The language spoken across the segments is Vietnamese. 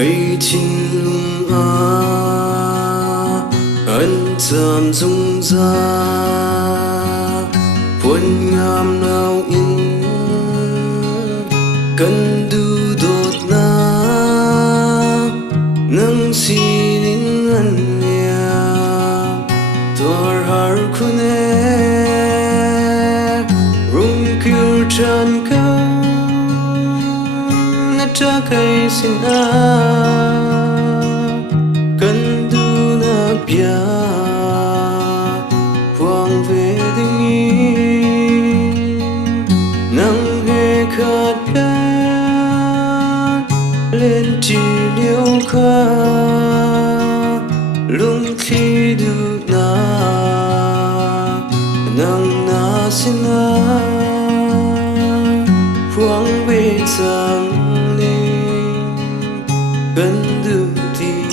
cây chín lung ân giảm dung ra quân ngam nào in cần du đột na nang sinin anya tor har khune rum kir chan ka na cha kai sin cần du na pia quang về tình yêu nắng hè khát khát lên chỉ liêu kha lung khi du na nắng na xin quang về sang cần du tìm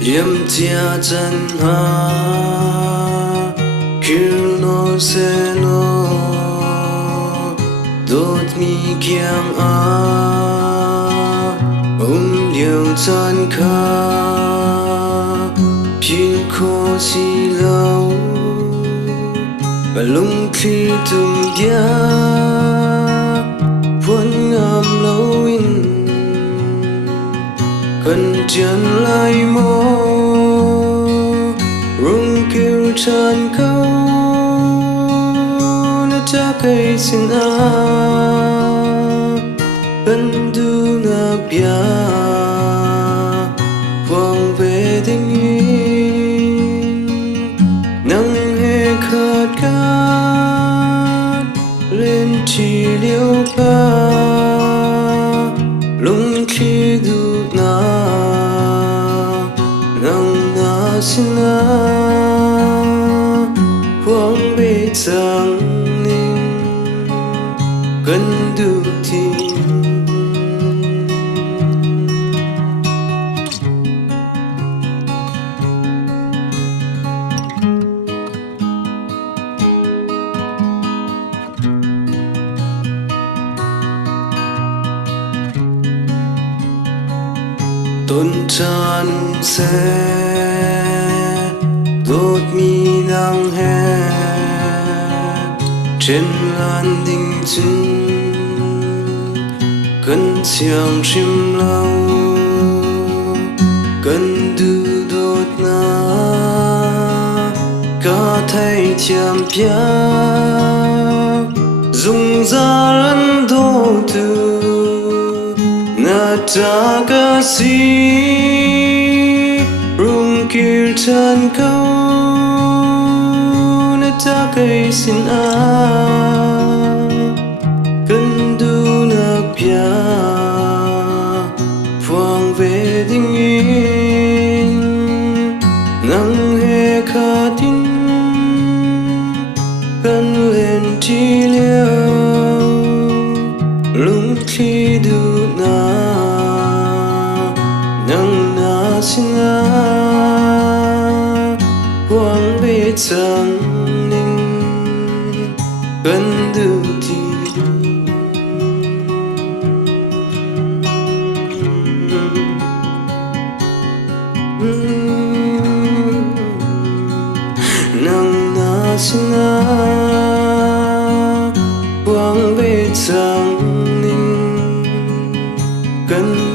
liêm chia chân ha kêu nó sẽ nó đốt mi kiang liều chân kha pin khó si lâu và lung khi tum dia vẫn ngam lâu in cần chân lại mô rung kêu chân câu nó cha cây xin cần du na bia quang về tình yêu nắng hè khát khát lên chỉ liêu ca lung khi du na nắng na xin quang về sang ninh cần du tìm tôn chan sẽ đốt mi nắng hè trên lan đình chân cần xiang chim lâu cần du đốt na cả thay chạm pia dùng ra lẫn đô từ na ta ca si rum kir chan câu na ta cây xin cần du na pia quang về tình yêu nắng hè khát tin cần lên chi liêu lung khi du na nắng na xin quang về sang ninh cần du tìm nắng na xin quang về sang ninh cần